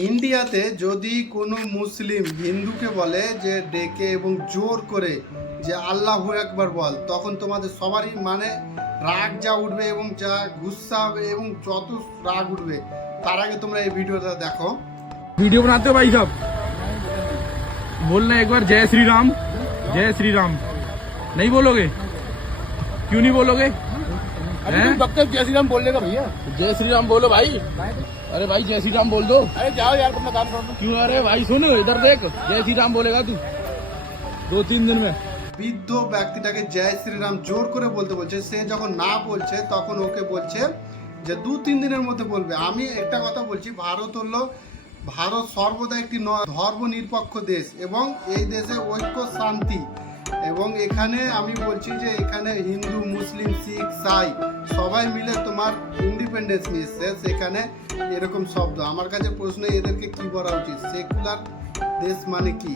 ইন্ডিয়াতে যদি কোনো মুসলিম হিন্দুকে বলে যে ডেকে এবং জোর করে যে আল্লাহু আকবার বল, তখন তোমাদের সবারই মানে রাগ যা উঠবে এবং যা গুসা হবে এবং যত রাগ উঠবে। তার আগে তোমরা এই ভিডিওটা দেখো। वीडियो बनाते हो भाई साहब? बोलना एक बार जय श्री राम। जय श्री राम नहीं बोलोगे? क्यों नहीं बोलोगे? जय श्री राम बोलने का भैया। जय श्री राम बोलो भाई। अरे भाई जय श्री राम बोल दो। अरे जाओ यार, अपना काम करो। क्यों? अरे भाई सुन, इधर देख, जय श्री राम बोलेगा तू 2-3 दिन में। বৃদ্ধ ব্যক্তিটাকে জয় শ্রীরাম জোর করে বলতে বলছে। সে যখন না বলছে তখন ওকে বলছে যে 2-3 দিনের মধ্যে বলবে। আমি একটা কথা বলছি, ভারত সর্বদা একটি ধর্মনিরপেক্ষ দেশ এবং এই দেশে ঐক্য শান্তি, এবং এখানে আমি বলছি যে এখানে হিন্দু মুসলিম শিখ সাই সবাই মিলে তোমার ইন্ডিপেন্ডেন্স নিচ্ছে। সেখানে এরকম শব্দ আমার কাছে প্রশ্ন, এদেরকে কি বলা উচিত? সেকুলার দেশ মানে কি?